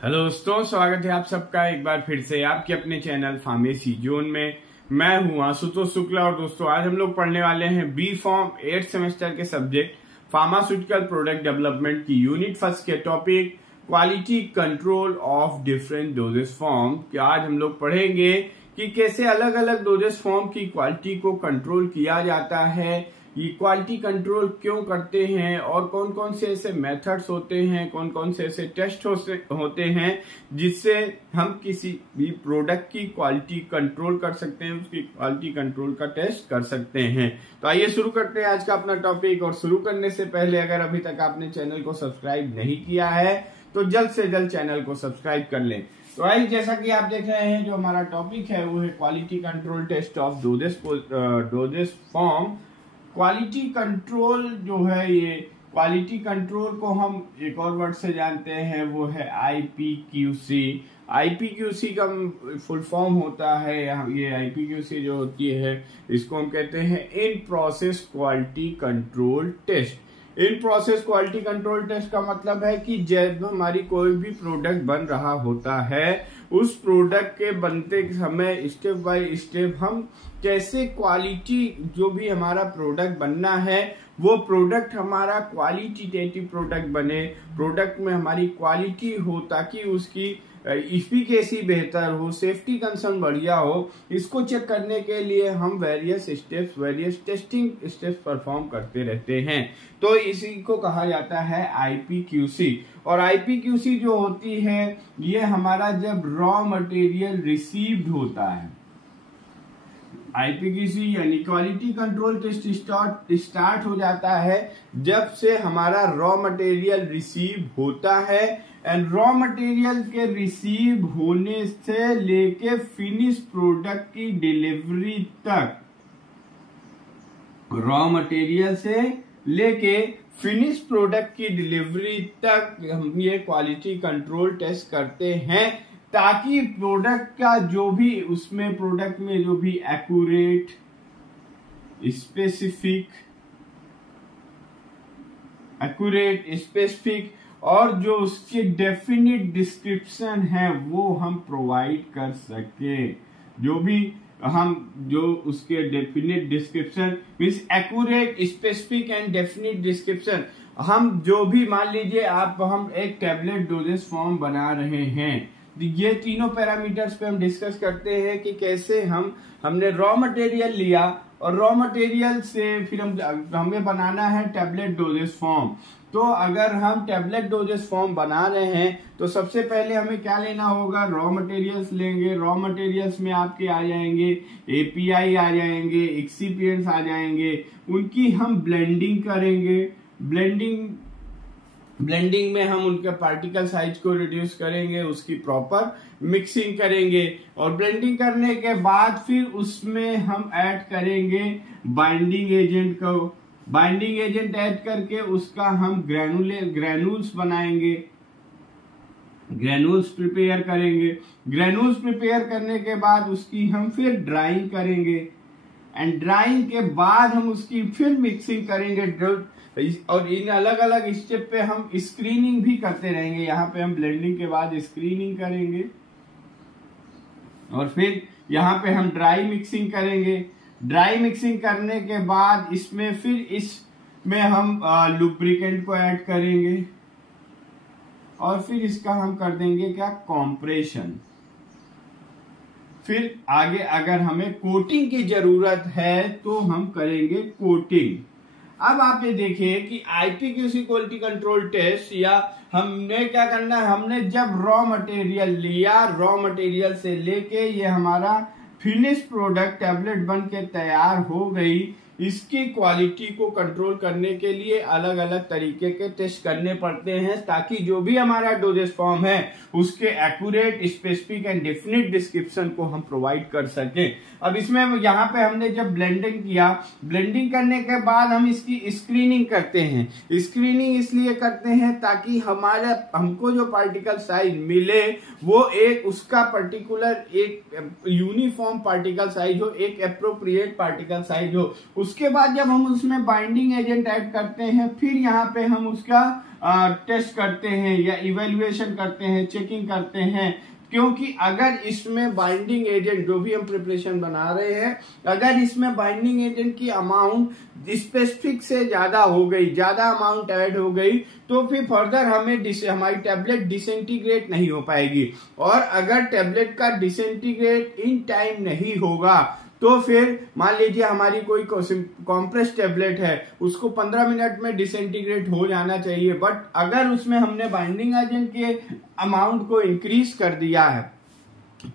Hello दोस्तों, स्वागत है आप सबका एक बार फिर से आपके अपने चैनल फार्मेसी जोन में। मैं हूं आशुतोष शुक्ला और दोस्तों आज हम लोग पढ़ने वाले हैं बी फॉर्म 8th सेमेस्टर के सब्जेक्ट फार्मास्यूटिकल प्रोडक्ट डेवलपमेंट की यूनिट फर्स्ट के topic quality control of different doses form. कि आज हम लोग पढ़ेंगे कि कैसे अलग अलग डोजेस फॉर्म की क्वालिटी को कंट्रोल किया जाता है, ये क्वालिटी कंट्रोल क्यों करते हैं और कौन कौन से ऐसे मेथड्स होते हैं, कौन कौन से ऐसे टेस्ट होते हैं जिससे हम किसी भी प्रोडक्ट की क्वालिटी कंट्रोल कर सकते हैं, उसकी क्वालिटी कंट्रोल का टेस्ट कर सकते हैं। तो आइए शुरू करते हैं आज का अपना टॉपिक। और शुरू करने से पहले अगर अभी तक आपने चैनल को सब्सक्राइब नहीं किया है तो जल्द से जल्द चैनल को सब्सक्राइब कर लें। तो आई जैसा कि आप देख रहे हैं जो हमारा टॉपिक है वो है quality control test of dosage form. Quality control जो है, ये क्वालिटी कंट्रोल को हम एक और वर्ड से जानते हैं, वो है IPQC। IPQC का फुल फॉर्म होता है, ये IPQC जो होती है इसको हम कहते हैं in process quality control test. In process quality control test का मतलब है कि जब हमारी कोई भी प्रोडक्ट बन रहा होता है उस प्रोडक्ट के बनते समय स्टेप बाय स्टेप हम कैसे क्वालिटी, जो भी हमारा प्रोडक्ट बनना है वो प्रोडक्ट हमारा क्वालिटेटिव प्रोडक्ट बने, प्रोडक्ट में हमारी क्वालिटी हो ताकि उसकी एफिकेसी बेहतर हो, सेफ्टी कंसर्न बढ़िया हो। इसको चेक करने के लिए हम वेरियस टेस्टिंग स्टेप्स परफॉर्म करते रहते हैं। तो इसी को कहा जाता है IPQC। और IPQC जो होती है ये हमारा जब रॉ मटेरियल रिसीव्ड होता है, IPQC यानी क्वालिटी कंट्रोल टेस्ट स्टार्ट हो जाता है जब से हमारा रॉ मटेरियल रिसीव होता है। एंड रॉ मटेरियल के रिसीव होने से लेके फिनिश प्रोडक्ट की डिलीवरी तक, रॉ मटेरियल से लेके फिनिश प्रोडक्ट की डिलीवरी तक हम ये क्वालिटी कंट्रोल टेस्ट करते हैं ताकि प्रोडक्ट का जो भी उसमें प्रोडक्ट में जो भी एक्यूरेट, स्पेसिफिक और जो उसके डेफिनिट डिस्क्रिप्शन है वो हम प्रोवाइड कर सके। जो उसके definite description means accurate, specific and definite description, हम जो भी मान लीजिए हम एक टैबलेट डोजेस फॉर्म बना रहे हैं, ये तीनों पैरामीटर्स पे हम डिस्कस करते हैं कि कैसे हमने रॉ मटेरियल लिया और रॉ मटेरियल से फिर हमें बनाना है टैबलेट डोजेस फॉर्म। तो अगर हम टैबलेट डोजेस फॉर्म बना रहे हैं तो सबसे पहले हमें क्या लेना होगा, रॉ मटेरियल्स लेंगे। रॉ मटेरियल्स में आपके आ जाएंगे API आ जाएंगे, एक्सिपिएंट्स आ जाएंगे, उनकी हम ब्लेंडिंग करेंगे। ब्लेंडिंग में हम उनके पार्टिकल साइज को रिड्यूस करेंगे, उसकी प्रॉपर मिक्सिंग करेंगे और ब्लेंडिंग करने के बाद फिर उसमें हम ऐड करेंगे बाइंडिंग एजेंट को। बाइंडिंग एजेंट ऐड करके उसका हम ग्रैन्यूल्स बनाएंगे, ग्रैन्यूल्स प्रिपेयर करेंगे। ग्रैन्यूल्स प्रिपेयर करने के बाद उसकी हम फिर ड्राइंग करेंगे एंड ड्राइंग के बाद हम उसकी फिर मिक्सिंग करेंगे। और इन अलग अलग स्टेप पे हम स्क्रीनिंग भी करते रहेंगे। यहाँ पे हम ब्लेंडिंग के बाद स्क्रीनिंग करेंगे और फिर यहाँ पे हम ड्राई मिक्सिंग करेंगे। ड्राई मिक्सिंग करने के बाद इसमें हम लुब्रिकेंट को ऐड करेंगे और फिर इसका हम कर देंगे क्या, कॉम्प्रेशन। फिर आगे अगर हमें कोटिंग की जरूरत है तो हम करेंगे कोटिंग। अब आप ये देखिए कि IPQC क्वालिटी कंट्रोल टेस्ट या हमने क्या करना है, हमने जब रॉ मटेरियल लिया, रॉ मटेरियल से लेके ये हमारा फिनिश प्रोडक्ट टैबलेट बन के तैयार हो गई, इसकी क्वालिटी को कंट्रोल करने के लिए अलग अलग तरीके के टेस्ट करने पड़ते हैं ताकि जो भी हमारा डोजेस फॉर्म है उसके accurate, specific and definite description को हम प्रोवाइड कर सकें। अब इसमें यहाँ पे हमने जब ब्लेंडिंग किया, ब्लेंडिंग करने के बाद हम इसकी स्क्रीनिंग करते हैं। स्क्रीनिंग इसलिए करते हैं ताकि हमको जो पार्टिकल साइज मिले वो एक उसका पर्टिकुलर एक यूनिफॉर्म पार्टिकल साइज हो, एक एप्रोप्रिएट पार्टिकल साइज हो। उसके बाद जब हम उसमें बाइंडिंग एजेंट ऐड करते हैं, फिर यहाँ पे हम उसका टेस्ट करते हैं या इवेल्युएशन करते हैं, चेकिंग करते हैं। क्योंकि अगर इसमें बाइंडिंग एजेंट जो भी हम प्रिपरेशन बना रहे हैं, अगर इसमें बाइंडिंग एजेंट की अमाउंट स्पेसिफिक से ज्यादा हो गई, ज्यादा अमाउंट ऐड हो गई, तो फिर फर्दर हमारी टैबलेट डिसइंटीग्रेट नहीं हो पाएगी। और अगर टैबलेट का डिसइंटीग्रेट इन टाइम नहीं होगा तो फिर मान लीजिए हमारी कोई कॉम्प्रेस टैबलेट है, उसको 15 मिनट में डिसइंटीग्रेट हो जाना चाहिए, बट अगर उसमें हमने बाइंडिंग एजेंट के अमाउंट को इंक्रीज कर दिया है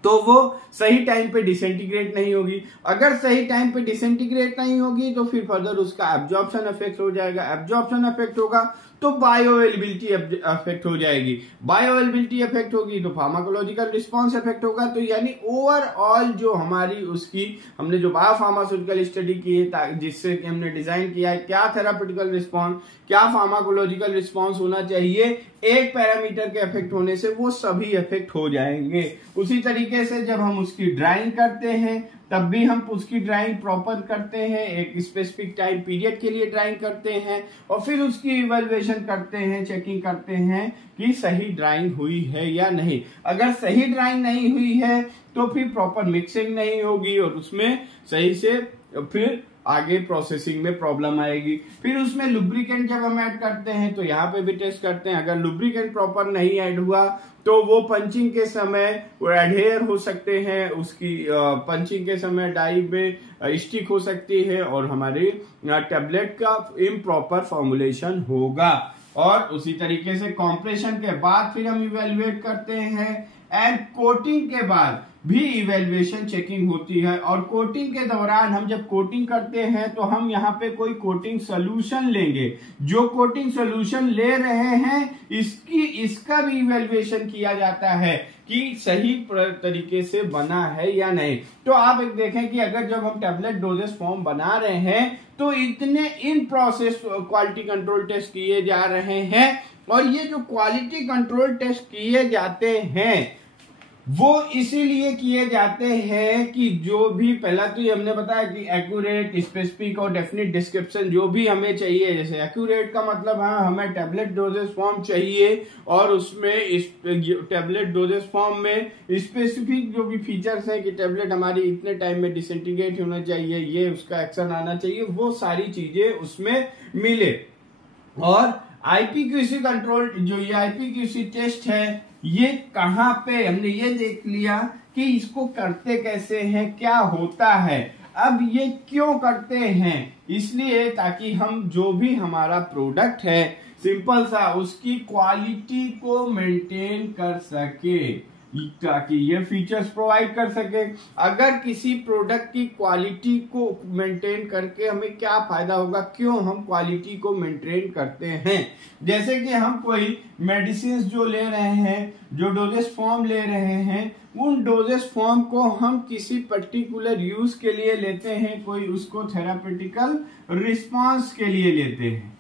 तो वो सही टाइम पे डिसइंटीग्रेट नहीं होगी। अगर सही टाइम पे डिसइंटीग्रेट नहीं होगी तो फिर फर्दर उसका एब्जॉर्प्शन इफेक्ट हो जाएगा। एब्जॉर्प्शन इफेक्ट होगा तो बायोअवेलेबिलिटी इफेक्ट हो जाएगी। बायोअवेलेबिलिटी इफेक्ट होगी तो फार्माकोलॉजिकल रिस्पांस इफेक्ट होगा। तो यानी ओवरऑल जो हमारी उसकी हमने जो बायोफार्मास्यूटिकल स्टडी की है, जिससे कि हमने डिजाइन किया है, क्या थेराप्यूटिकल रिस्पांस, क्या फार्माकोलॉजिकल रिस्पांस होना चाहिए, एक पैरामीटर के इफेक्ट होने से वो सभी इफेक्ट हो जाएंगे। उसी तरीके से जब हम उसकी ड्राइंग करते हैं तब भी हम उसकी ड्राइंग प्रॉपर करते हैं, एक स्पेसिफिक टाइम पीरियड के लिए ड्राइंग करते हैं और फिर उसकी इवैल्यूएशन करते हैं, चेकिंग करते हैं कि सही ड्राइंग हुई है या नहीं। अगर सही ड्राइंग नहीं हुई है तो फिर प्रॉपर मिक्सिंग नहीं होगी और उसमें सही से फिर आगे प्रोसेसिंग में प्रॉब्लम आएगी। फिर उसमें लुब्रिकेंट जब हम ऐड करते हैं तो यहाँ पे भी टेस्ट करते हैं। अगर लुब्रिकेंट प्रॉपर नहीं ऐड हुआ तो वो पंचिंग के समय वो एडहेयर हो सकते हैं, उसकी पंचिंग के समय डाई में स्टिक हो सकती है और हमारी टैबलेट का इम्प्रॉपर फॉर्मुलेशन होगा। और उसी तरीके से कॉम्प्रेशन के बाद फिर हम इवेल्युएट करते हैं एंड कोटिंग के बाद भी इवेल्युएशन चेकिंग होती है। और कोटिंग के दौरान हम जब कोटिंग करते हैं तो हम यहाँ पे कोई कोटिंग सोल्यूशन लेंगे। जो कोटिंग सोल्यूशन ले रहे हैं इसका भी इवेल्युएशन किया जाता है कि सही तरीके से बना है या नहीं। तो आप एक देखें कि अगर जब हम टैबलेट डोजेस फॉर्म बना रहे हैं तो इतने in process quality control test किए जा रहे हैं। और ये जो क्वालिटी कंट्रोल टेस्ट किए जाते हैं वो इसीलिए किए जाते हैं कि जो भी पहला तो ये हमने बताया कि एक्यूरेट, स्पेसिफिक और डेफिनिट डिस्क्रिप्शन जो भी हमें चाहिए। जैसे एक्यूरेट का मतलब हमें टैबलेट डोजेस फॉर्म चाहिए और उसमें इस टैबलेट डोजेस फॉर्म में स्पेसिफिक जो भी फीचर्स हैं कि टैबलेट हमारी इतने टाइम में डिसइंटीग्रेट होना चाहिए, ये उसका एक्शन आना चाहिए, वो सारी चीजें उसमें मिले। और आईपीक्यूसी कंट्रोल जो ये आईपीक्यूसी टेस्ट है ये कहाँ पे हमने ये देख लिया कि इसको करते कैसे हैं, क्या होता है। अब ये क्यों करते हैं, इसलिए ताकि हम जो भी हमारा प्रोडक्ट है सिंपल सा उसकी क्वालिटी को मेंटेन कर सके, ताकि ये फीचर्स प्रोवाइड कर सके। अगर किसी प्रोडक्ट की क्वालिटी को मेंटेन करके हमें क्या फायदा होगा, क्यों हम क्वालिटी को मेंटेन करते हैं। जैसे कि हम कोई मेडिसिन जो ले रहे हैं, जो डोजेस फॉर्म ले रहे हैं, उन डोजेस फॉर्म को हम किसी पर्टिकुलर यूज के लिए लेते हैं, कोई उसको थेरापेटिकल रिस्पांस के लिए लेते हैं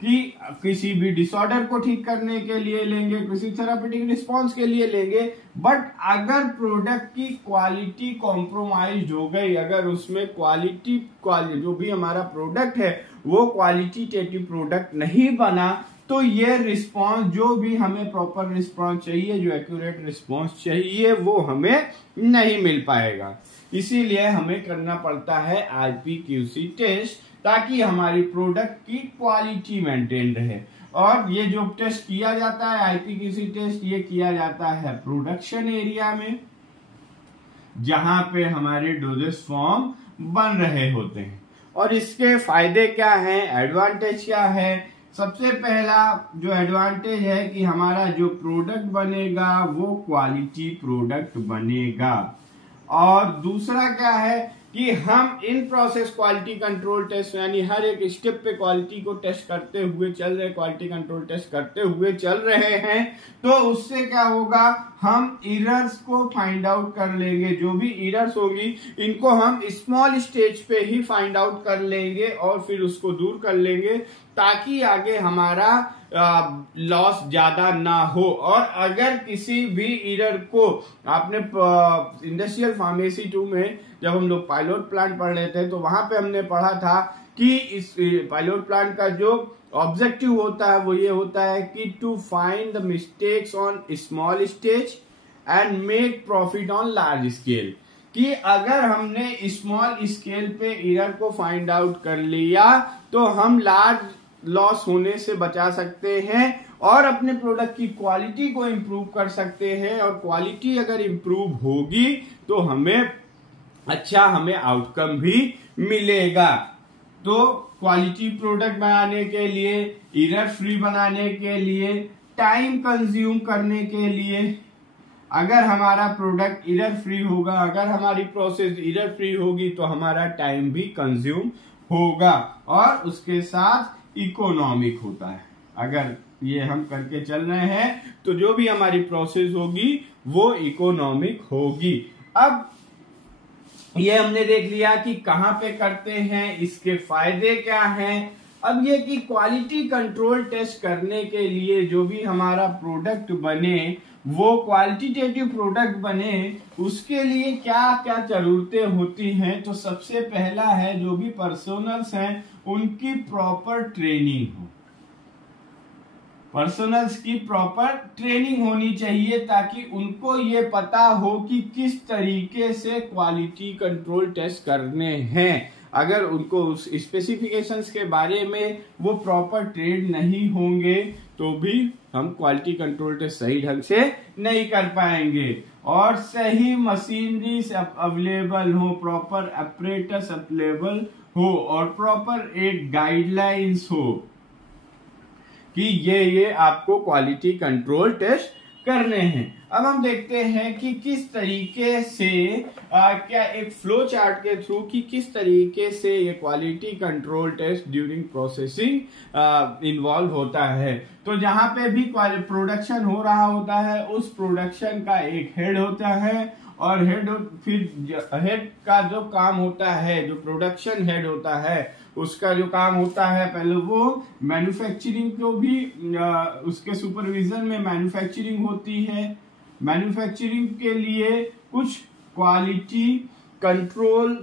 कि किसी भी डिसऑर्डर को ठीक करने के लिए लेंगे, किसी थेरापेटिक रिस्पांस के लिए लेंगे। बट अगर प्रोडक्ट की क्वालिटी कॉम्प्रोमाइज हो गई, अगर उसमें क्वालिटी जो भी हमारा प्रोडक्ट है वो क्वालिटेटिव प्रोडक्ट नहीं बना तो ये रिस्पांस जो भी हमें प्रॉपर रिस्पांस चाहिए, जो एक्यूरेट रिस्पांस चाहिए, वो हमें नहीं मिल पाएगा। इसीलिए हमें करना पड़ता है आईपीक्यूसी टेस्ट ताकि हमारी प्रोडक्ट की क्वालिटी मेंटेन रहे। और ये जो टेस्ट किया जाता है आईपीक्यूसी टेस्ट, ये किया जाता है प्रोडक्शन एरिया में जहां पे हमारे डोजेस फॉर्म बन रहे होते हैं। और इसके फायदे क्या हैं, एडवांटेज क्या है। सबसे पहला जो एडवांटेज है कि हमारा जो प्रोडक्ट बनेगा वो क्वालिटी प्रोडक्ट बनेगा। और दूसरा क्या है कि हम in process quality control test यानी हर एक स्टेप पे क्वालिटी को टेस्ट करते हुए चल रहे, क्वालिटी कंट्रोल टेस्ट करते हुए चल रहे हैं, तो उससे क्या होगा, हम एरर्स को फाइंड आउट कर लेंगे। जो भी एरर्स होगी इनको हम स्मॉल स्टेज पे ही फाइंड आउट कर लेंगे और फिर उसको दूर कर लेंगे ताकि आगे हमारा लॉस ज्यादा ना हो। और अगर किसी भी एरर को आपने इंडस्ट्रियल फार्मेसी 2 में जब हम लोग पायलट प्लांट पढ़ रहे थे तो वहां पे हमने पढ़ा था कि इस पायलट प्लांट का जो ऑब्जेक्टिव होता है वो ये होता है कि to find the mistakes on small stage and make profit on large scale. कि अगर हमने स्मॉल स्केल पे एरर को फाइंड आउट कर लिया तो हम लार्ज लॉस होने से बचा सकते हैं और अपने प्रोडक्ट की क्वालिटी को इम्प्रूव कर सकते हैं। और क्वालिटी अगर इम्प्रूव होगी तो हमें आउटकम भी मिलेगा। तो क्वालिटी प्रोडक्ट बनाने के लिए, एरर फ्री बनाने के लिए, टाइम कंज्यूम करने के लिए, अगर हमारा प्रोडक्ट एरर फ्री होगा, अगर हमारी प्रोसेस एरर फ्री होगी तो हमारा टाइम भी कंज्यूम होगा और उसके साथ इकोनॉमिक होता है। अगर ये हम करके चल रहे हैं तो जो भी हमारी प्रोसेस होगी वो इकोनॉमिक होगी। अब ये हमने देख लिया कि कहाँ पे करते हैं, इसके फायदे क्या हैं। अब ये कि क्वालिटी कंट्रोल टेस्ट करने के लिए जो भी हमारा प्रोडक्ट बने, वो क्वालिटेटिव प्रोडक्ट बने, उसके लिए क्या क्या जरूरतें होती हैं। तो सबसे पहला है जो भी पर्सनल्स हैं उनकी प्रॉपर ट्रेनिंग हो। पर्सनल्स की प्रॉपर ट्रेनिंग होनी चाहिए ताकि उनको ये पता हो कि किस तरीके से क्वालिटी कंट्रोल टेस्ट करने हैं। अगर उनको उस स्पेसिफिकेशंस के बारे में वो प्रॉपर ट्रेन नहीं होंगे तो भी हम क्वालिटी कंट्रोल टेस्ट सही ढंग से नहीं कर पाएंगे। और सही मशीनरी अवेलेबल हो, प्रॉपर ऑपरेटर्स अवेलेबल हो और प्रॉपर एक गाइडलाइंस हो कि ये आपको क्वालिटी कंट्रोल टेस्ट करने हैं। अब हम देखते हैं कि किस तरीके से क्या एक फ्लो चार्ट के थ्रू कि किस तरीके से ये quality control test during processing involve होता है। तो जहां पे भी प्रोडक्शन हो रहा होता है उस प्रोडक्शन का एक हेड होता है और हेड का जो काम होता है, जो प्रोडक्शन हेड होता है उसका जो काम होता है, पहले वो मैन्युफैक्चरिंग को भी उसके सुपरविजन में मैन्युफैक्चरिंग होती है। मैन्युफैक्चरिंग के लिए कुछ क्वालिटी कंट्रोल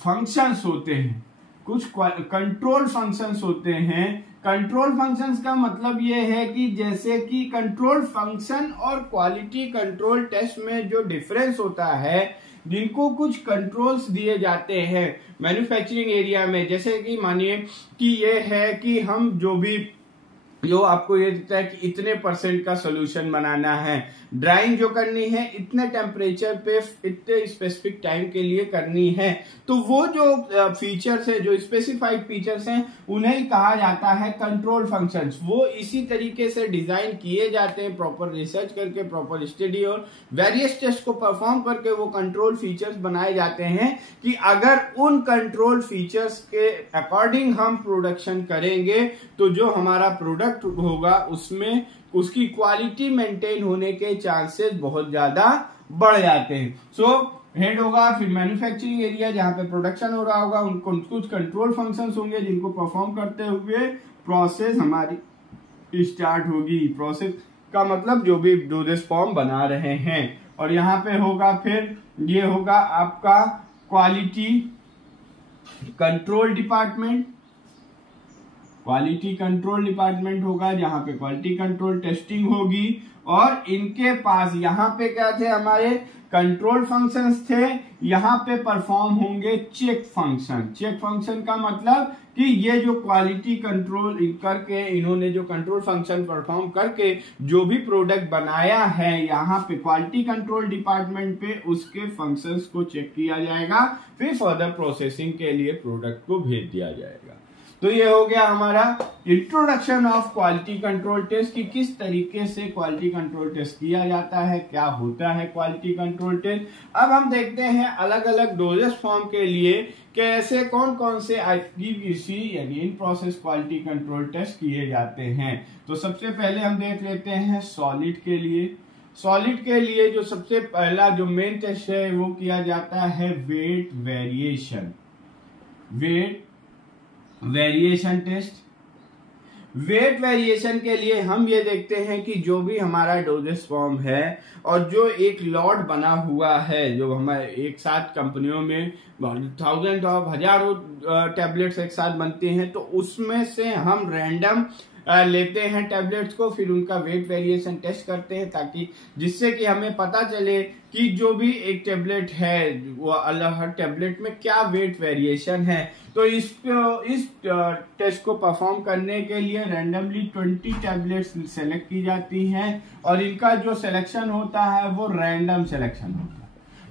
फंक्शंस होते हैं, कुछ कंट्रोल फंक्शंस होते हैं। कंट्रोल फंक्शंस का मतलब ये है कि जैसे कि कंट्रोल फंक्शन और क्वालिटी कंट्रोल टेस्ट में जो डिफरेंस होता है, जिनको कुछ कंट्रोल्स दिए जाते हैं मैन्युफैक्चरिंग एरिया में। जैसे कि मानिए कि ये है कि हम जो आपको ये देता है कि इतने % का सोल्यूशन बनाना है, ड्राइंग जो करनी है इतने टेम्परेचर पे इतने स्पेसिफिक टाइम के लिए करनी है। तो वो जो फीचर्स है, जो स्पेसिफाइड फीचर्स हैं, उन्हें कहा जाता है कंट्रोल फंक्शंस। वो इसी तरीके से डिजाइन किए जाते हैं, प्रॉपर रिसर्च करके, प्रॉपर स्टडी और वेरियस टेस्ट को परफॉर्म करके वो कंट्रोल फीचर्स बनाए जाते हैं कि अगर उन कंट्रोल फीचर्स के अकॉर्डिंग हम प्रोडक्शन करेंगे तो जो हमारा प्रोडक्ट होगा उसमें उसकी क्वालिटी मेंटेन होने के चांसेस बहुत ज्यादा बढ़ जाते हैं। सो हेड होगा, फिर मैन्युफैक्चरिंग एरिया जहां पे प्रोडक्शन हो रहा होगा, उनको कुछ कंट्रोल फंक्शंस होंगे जिनको परफॉर्म करते हुए प्रोसेस हमारी स्टार्ट होगी। प्रोसेस का मतलब जो भी डोजेस फॉर्म बना रहे हैं। और यहाँ पे होगा, फिर ये होगा आपका quality control department. Quality control department होगा जहां पे क्वालिटी कंट्रोल टेस्टिंग होगी और इनके पास यहाँ पे क्या थे, हमारे कंट्रोल फंक्शंस थे, यहाँ पे परफॉर्म होंगे चेक फंक्शन। चेक फंक्शन का मतलब कि ये जो क्वालिटी कंट्रोल करके इन्होंने जो कंट्रोल फंक्शन परफॉर्म करके जो भी प्रोडक्ट बनाया है यहाँ पे क्वालिटी कंट्रोल डिपार्टमेंट पे उसके फंक्शंस को चेक किया जाएगा, फिर फर्दर प्रोसेसिंग के लिए प्रोडक्ट को भेज दिया जाएगा। तो ये हो गया हमारा introduction of quality control test कि किस तरीके से क्वालिटी कंट्रोल टेस्ट किया जाता है, क्या होता है क्वालिटी कंट्रोल टेस्ट। अब हम देखते हैं अलग अलग डोजेस फॉर्म के लिए कैसे कौन कौन से IPVC यानी in process quality control test किए जाते हैं। तो सबसे पहले हम देख लेते हैं सॉलिड के लिए। सॉलिड के लिए जो सबसे पहला जो मेन टेस्ट है वो किया जाता है weight variation test. Weight variation के लिए हम ये देखते हैं कि जो भी हमारा डोजेस फॉर्म है और जो एक लॉट बना हुआ है, जो हमारे एक साथ कंपनियों में हजारों टैबलेट्स एक साथ बनती हैं, तो उसमें से हम रैंडम लेते हैं टैबलेट्स को, फिर उनका वेट वेरिएशन टेस्ट करते हैं, ताकि जिससे कि हमें पता चले कि जो भी एक टैबलेट है वो हर टैबलेट में क्या वेट वेरिएशन है। तो इस टेस्ट को परफॉर्म करने के लिए रैंडमली 20 टैबलेट्स सेलेक्ट की जाती हैं और इनका जो सिलेक्शन होता है वो रैंडम सिलेक्शन होता है।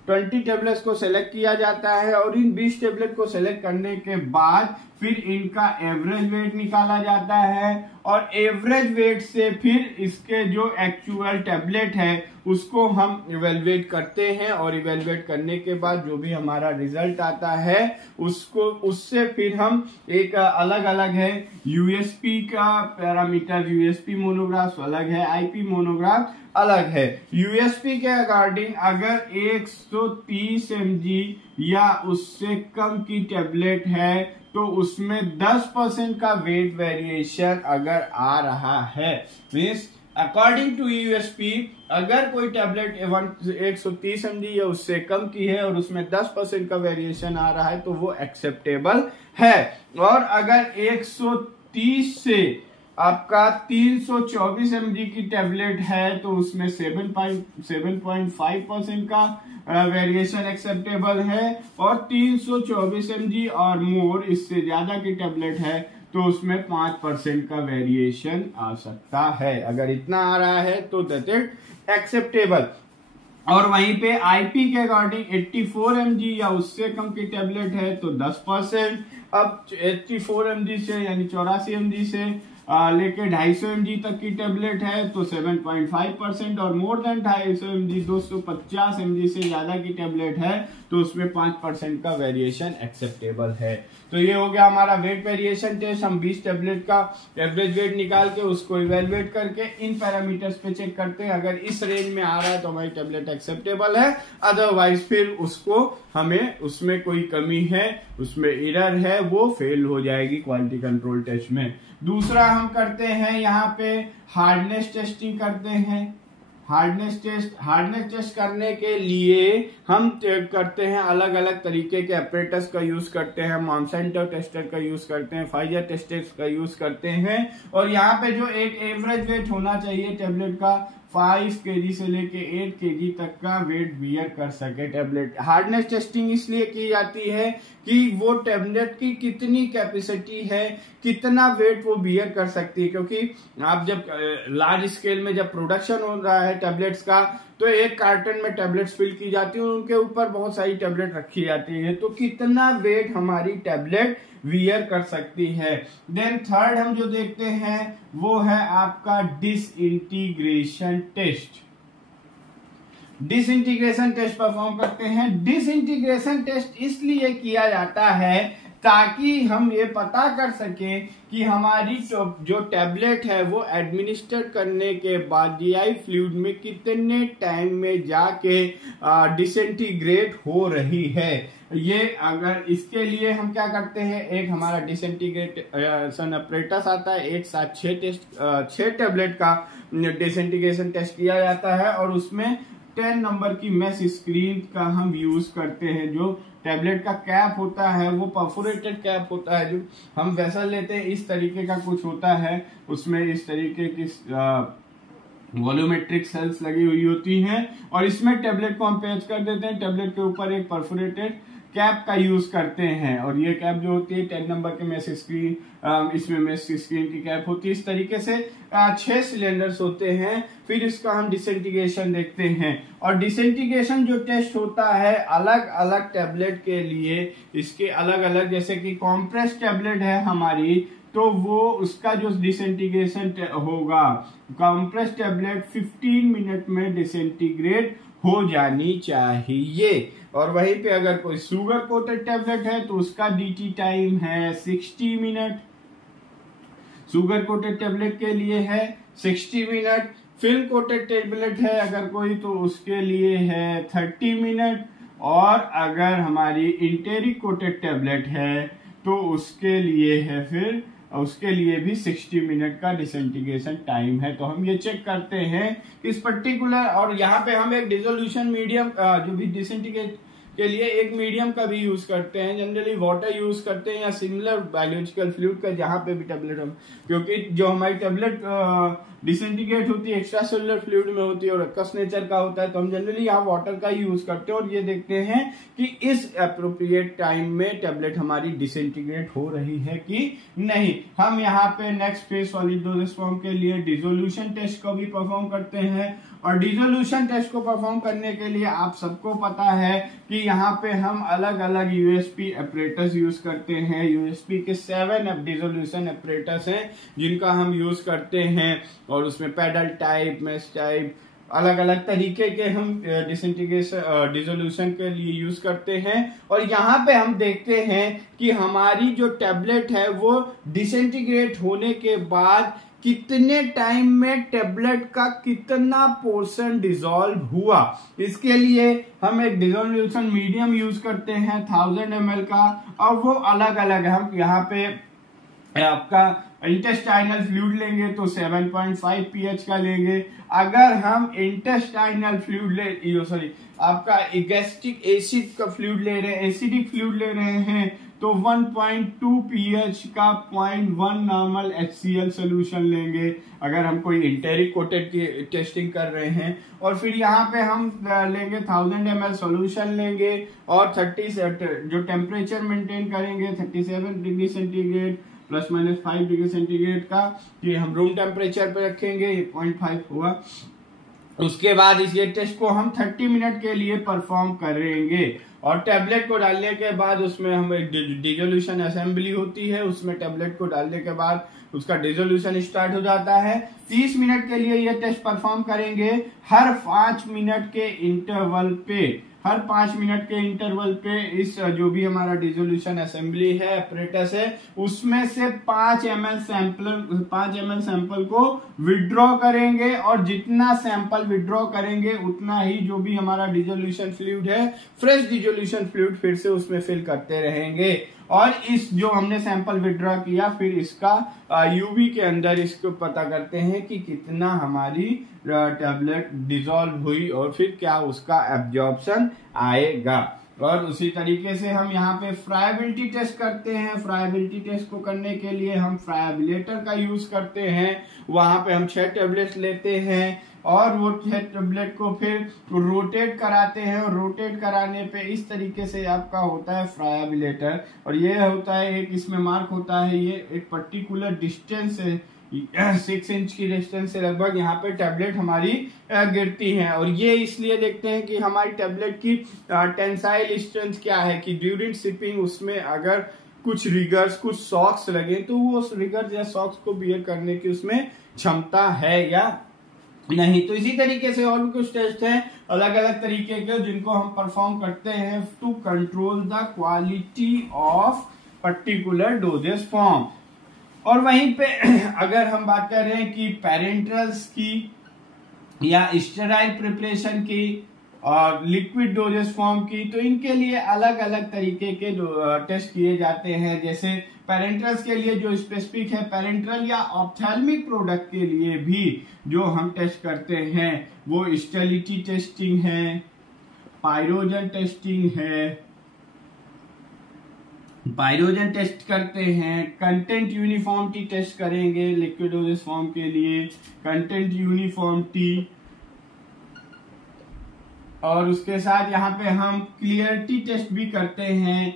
20 टैबलेट्स को सेलेक्ट किया जाता है और इन 20 टैबलेट को सेलेक्ट करने के बाद फिर इनका एवरेज वेट निकाला जाता है और एवरेज वेट से फिर इसके जो एक्चुअल टैबलेट है उसको हम इवेलुएट करते हैं और इवेलुएट करने के बाद जो भी हमारा रिजल्ट आता है उससे फिर हम एक अलग अलग है यूएसपी का पैरामीटर, यूएसपी मोनोग्राफ अलग है, आईपी मोनोग्राफ अलग है। यूएसपी के अकॉर्डिंग अगर 130 mg या उससे कम की टैबलेट है तो उसमें 10% का वेट वेरिएशन अगर आ रहा है, मीन्स अकॉर्डिंग टू यूएसपी अगर कोई टैबलेट 130 mg या उससे कम की है और उसमें 10% का वेरिएशन आ रहा है तो वो एक्सेप्टेबल है। और अगर 130 से आपका 324 mg की टैबलेट है तो उसमें 7.5% का वेरिएशन एक्सेप्टेबल है और 324 mg और मोर इससे ज्यादा की टैबलेट है तो उसमें 5% का वेरिएशन आ सकता है। अगर इतना आ रहा है तो दैट इज एक्सेप्टेबल। और वहीं पे आईपी के अकॉर्डिंग 84 mg या उससे कम की टैबलेट है तो 10%। अब 84 mg से यानी 84 mg से लेके 250 mg तक की टैबलेट है तो 7.5% और मोर देन 250 mg 250 mg से ज्यादा की टैबलेट है तो उसमें 5% का वेरिएशन एक्सेप्टेबल है। तो ये हो गया हमारा वेट वेरिएशन टेस्ट। हम 20 टैबलेट का एवरेज वेट निकाल के उसको इवेलुएट करके इन पैरामीटर्स पे चेक करते हैं, अगर इस रेंज में आ रहा है तो हमारी टैबलेट एक्सेप्टेबल है, अदरवाइज फिर उसको हमें उसमें कोई कमी है, उसमें एरर है, वो फेल हो जाएगी क्वालिटी कंट्रोल टेस्ट में। दूसरा हम करते हैं यहाँ पे हार्डनेस टेस्टिंग करते हैं। हार्डनेस टेस्ट करने के लिए हम करते हैं अलग अलग तरीके के अपरेटस का यूज करते हैं, मॉन्सेंटो टेस्टर का यूज करते हैं, फाइजर टेस्टर का यूज करते हैं। और यहाँ पे जो एक एवरेज वेट होना चाहिए टैबलेट का 5 kg से लेके 8 kg तक का वेट बियर कर सके टैबलेट। हार्डनेस टेस्टिंग इसलिए की जाती है कि वो टैबलेट की कितनी कैपेसिटी है, कितना वेट वो बियर कर सकती है, क्योंकि आप जब लार्ज स्केल में जब प्रोडक्शन हो रहा है टैबलेट्स का तो एक कार्टन में टैबलेट्स फिल की जाती है, उनके ऊपर बहुत सारी टैबलेट रखी जाती है, तो कितना वेट हमारी टैबलेट वियर कर सकती है। देन थर्ड हम जो देखते हैं वो है आपका disintegration test. Disintegration test perform करते हैं। डिसइंटीग्रेशन टेस्ट इसलिए किया जाता है ताकि हम ये पता कर सके कि हमारी जो टैबलेट है वो एडमिनिस्टर करने के बाद जीआई फ्लूइड में कितने टाइम में जाके डिसइंटीग्रेट हो रही है। ये अगर इसके लिए हम क्या करते हैं, एक हमारा डिसइंटीग्रेशन अपरेटस आता है, एक साथ 6 टैबलेट का डिसइंटीग्रेशन टेस्ट किया जाता है और उसमें 10 नंबर की मेश स्क्रीन का हम यूज करते हैं। जो टैबलेट का कैप होता है वो परफोरेटेड कैप होता है, जो हम वेसल लेते हैं इस तरीके का कुछ होता है, उसमें इस तरीके की वॉल्यूमेट्रिक सेल्स लगी हुई होती हैं और इसमें टैबलेट को हम पेच कर देते हैं। टैबलेट के ऊपर एक परफोरेटेड कैप का यूज करते हैं और ये कैप जो होती है 10 नंबर के मेश स्क्रीन, इसमें मेश स्क्रीन की कैप होती है। इस तरीके से 6 सिलेंडर्स होते हैं। फिर इसका हम डिसइंटीग्रेशन देखते हैं और डिसइंटीग्रेशन जो टेस्ट होता है अलग अलग टैबलेट के लिए, इसके अलग अलग, जैसे कि कॉम्प्रेस टैबलेट है हमारी तो वो उसका जो डिसइंटीग्रेशन होगा, कॉम्प्रेस टैबलेट 15 मिनट में डिसइंटीग्रेट हो जानी चाहिए। और वहीं पे अगर कोई शुगर कोटेड टैबलेट है तो उसका डीटी टाइम है 60 मिनट, शुगर कोटेड टैबलेट के लिए है 60 मिनट। फिल्म कोटेड टैबलेट है अगर कोई तो उसके लिए है 30 मिनट और अगर हमारी इंटेरिक कोटेड टैबलेट है तो उसके लिए है फिर और उसके लिए भी 60 मिनट का डिसइंटीग्रेशन टाइम है। तो हम ये चेक करते हैं इस पर्टिकुलर, और यहाँ पे हम एक डिसोल्यूशन मीडियम जो भी डिसइंटीग्रेट के लिए एक मीडियम का भी यूज करते हैं, जनरली वाटर यूज करते हैं या सिमिलर बायोलॉजिकल फ्लूइड का, जहाँ पे भी टेबलेट हम, क्योंकि जो हमारी टेबलेट डिसइंटीग्रेट होती है एक्स्ट्रा सेलुलर फ्लूइड में होती है और एक्वस नेचर का होता है, तो हम जनरली यहाँ वाटर का ही यूज करते हैं और ये देखते हैं कि इस एप्रोप्रिएट टाइम में टेबलेट हमारी डिसइंटीग्रेट हो रही है कि नहीं। हम यहाँ पे next phase solid dosage form के लिए डिसोल्यूशन टेस्ट को भी परफॉर्म करते हैं, और डिसोल्यूशन टेस्ट को परफॉर्म करने के लिए आप सबको पता है कि यहाँ पे हम अलग अलग यूएसपी अपरेटस यूज करते हैं। यूएसपी के 7 डिसोल्यूशन अपरेटस हैं जिनका हम यूज करते हैं, और उसमें पैडल टाइप, मैश टाइप, अलग अलग तरीके के हम डिसइंटीग्रेशन डिसोल्यूशन के लिए यूज करते हैं। और यहाँ पे हम देखते हैं कि हमारी जो टेबलेट है वो डिसइंटीग्रेट होने के बाद कितने टाइम में टेबलेट का कितना पोर्शन डिसॉल्व हुआ। इसके लिए हम एक डिसोल्यूशन मीडियम यूज करते हैं 1000 ml का, और वो अलग अलग है। हम यहाँ पे आपका इंटेस्टाइनल फ्लूइड लेंगे तो 7.5 pH का लेंगे। अगर हम इंटेस्टाइनल फ्लूइड आपका गैस्ट्रिक एसिड का फ्लूइड ले रहे हैं, एसिडिक फ्लूइड ले रहे हैं, तो 1.2 pH का 0.1 नॉर्मल HCl सोल्यूशन लेंगे अगर हम कोई इंटेरिक कोटेड की टेस्टिंग कर रहे हैं। और फिर यहाँ पे हम लेंगे 1000 ml सोल्यूशन लेंगे और 30 जो टेम्परेचर मेंटेन करेंगे 37 डिग्री सेंटीग्रेड ±5 डिग्री सेंटीग्रेड का, ये हम रूम टेम्परेचर पे रखेंगे, ये 0.5 हुआ। उसके बाद इस ये टेस्ट को हम 30 मिनट के लिए परफॉर्म करेंगे, और टेबलेट को डालने के बाद उसमें हम एक डिसोल्यूशन असेंबली होती है, उसमें टेबलेट को डालने के बाद उसका डिसोल्यूशन स्टार्ट हो जाता है। 30 मिनट के लिए ये टेस्ट परफॉर्म करेंगे। हर 5 मिनट के इंटरवल पे इस जो भी हमारा डिसोल्यूशन असेंबली है, अपरेटस है, उसमें से 5 ml सैंपल को विड्रॉ करेंगे, और जितना सैंपल विड्रॉ करेंगे उतना ही जो भी हमारा डिसोल्यूशन फ्लूइड है, फ्रेश डिसोल्यूशन फ्लूइड फिर से उसमें फिल करते रहेंगे। और इस जो हमने सैंपल विड्रॉ किया, फिर इसका यूवी के अंदर इसको पता करते हैं कि कितना हमारी टेबलेट डिसॉल्व हुई और फिर क्या उसका एब्जॉर्प्शन आएगा। और उसी तरीके से हम यहाँ पे फ्रायबिलिटी टेस्ट करते हैं। फ्रायबिलिटी टेस्ट को करने के लिए हम फ्रायबिलेटर का यूज करते हैं। वहां पे हम 6 टेबलेट्स लेते हैं और वो 6 टेबलेट को फिर रोटेट कराते हैं, और रोटेट कराने पे इस तरीके से आपका होता है फ्रायबिलेटर, और ये होता है एक इसमें मार्क होता है, ये एक पर्टिकुलर डिस्टेंस से 6 इंच की डिस्टेंस से लगभग यहाँ पे टेबलेट हमारी गिरती हैं। और ये इसलिए देखते हैं कि हमारी टेबलेट की टेंसाइल स्ट्रेंथ क्या है, कि ड्यूरिंग शिपिंग उसमें अगर कुछ रिगर्स, कुछ सॉक्स लगे तो वो रिगर्स या सॉक्स को बियर करने की उसमें क्षमता है या नहीं। तो इसी तरीके से और भी कुछ टेस्ट हैं अलग अलग तरीके के जिनको हम परफॉर्म करते हैं to control the quality of particular dosage form. और वहीं पे अगर हम बात कर रहे हैं कि पेरेंट्रल्स की या स्टेराइल प्रिपरेशन की और लिक्विड डोजेस फॉर्म की, तो इनके लिए अलग अलग तरीके के टेस्ट किए जाते हैं। जैसे पेरेंट्रल्स के लिए जो स्पेसिफिक है, पेरेंट्रल या ऑप्थेल्मिक प्रोडक्ट के लिए भी जो हम टेस्ट करते हैं वो स्टेरिलिटी टेस्टिंग है, पायरोजन टेस्टिंग है, पायरोजन टेस्ट करते हैं, कंटेंट यूनिफॉर्मिटी टेस्ट करेंगे लिक्विड डोजेस फॉर्म के लिए, कंटेंट यूनिफॉर्मिटी, और उसके साथ यहाँ पे हम क्लियरिटी टेस्ट भी करते हैं।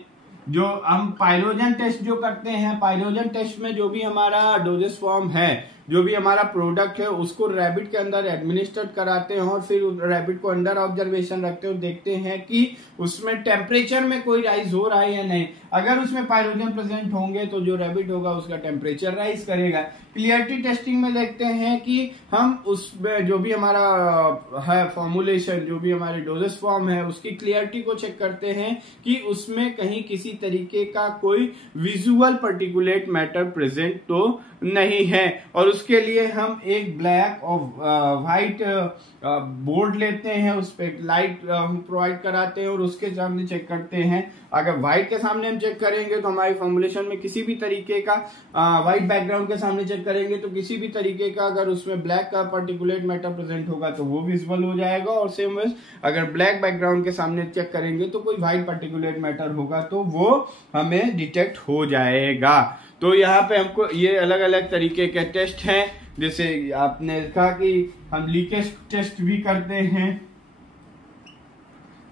जो हम पायरोजन टेस्ट जो करते हैं, पायरोजन टेस्ट में जो भी हमारा डोजेस फॉर्म है, जो भी हमारा प्रोडक्ट है, उसको रैबिट के अंदर एडमिनिस्ट्रेट कराते हैं और फिर रैबिट को अंडर ऑब्जर्वेशन रखते हैं और देखते हैं कि उसमें टेम्परेचर में कोई राइज हो रहा है या नहीं। अगर उसमें पायरोजन प्रेजेंट होंगे तो जो रैबिट होगा उसका टेम्परेचर राइज करेगा। क्लियरिटी टेस्टिंग में देखते हैं कि हम उस जो भी हमारा है फॉर्मुलेशन, जो भी हमारे डोजेस फॉर्म है, उसकी क्लियरिटी को चेक करते हैं कि उसमें कहीं किसी तरीके का कोई विजुअल पार्टिकुलेट मैटर प्रेजेंट तो नहीं है। और उसके लिए हम एक ब्लैक और व्हाइट बोर्ड लेते हैं, उस पर लाइट प्रोवाइड कराते हैं और उसके सामने चेक करते हैं। अगर व्हाइट के सामने हम चेक करेंगे तो हमारी फॉर्मुलेशन में किसी भी तरीके का, व्हाइट बैकग्राउंड के सामने चेक करेंगे तो किसी भी तरीके का अगर उसमें ब्लैक का पार्टिकुलेट मैटर प्रेजेंट होगा तो वो विजुअल हो जाएगा। और सेम वेज अगर ब्लैक बैकग्राउंड के सामने चेक करेंगे तो कोई व्हाइट पार्टिकुलेट मैटर होगा तो वो हमें डिटेक्ट हो जाएगा। तो यहाँ पे हमको ये अलग अलग तरीके के टेस्ट हैं, जैसे आपने देखा कि हम लीकेज टेस्ट भी करते हैं।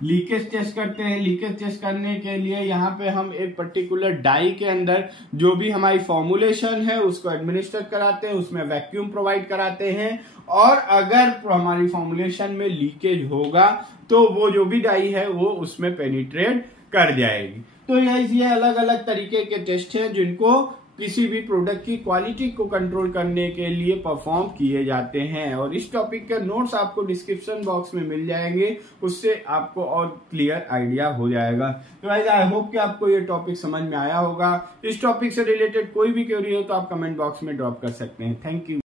लीकेज टेस्ट करने के लिए यहाँ पे हम एक पर्टिकुलर डाई के अंदर जो भी हमारी फॉर्मुलेशन है उसको एडमिनिस्टर कराते हैं, उसमें वैक्यूम प्रोवाइड कराते हैं और अगर हमारी फॉर्मुलेशन में लीकेज होगा तो वो जो भी डाई है वो उसमें पेनिट्रेट कर जाएगी। तो ये अलग अलग तरीके के टेस्ट हैं जिनको किसी भी प्रोडक्ट की क्वालिटी को कंट्रोल करने के लिए परफॉर्म किए जाते हैं। और इस टॉपिक के नोट्स आपको डिस्क्रिप्शन बॉक्स में मिल जाएंगे, उससे आपको और क्लियर आइडिया हो जाएगा। तो आई होप कि आपको ये टॉपिक समझ में आया होगा। इस टॉपिक से रिलेटेड कोई भी क्वेरी हो तो आप कमेंट बॉक्स में ड्रॉप कर सकते हैं। Thank you.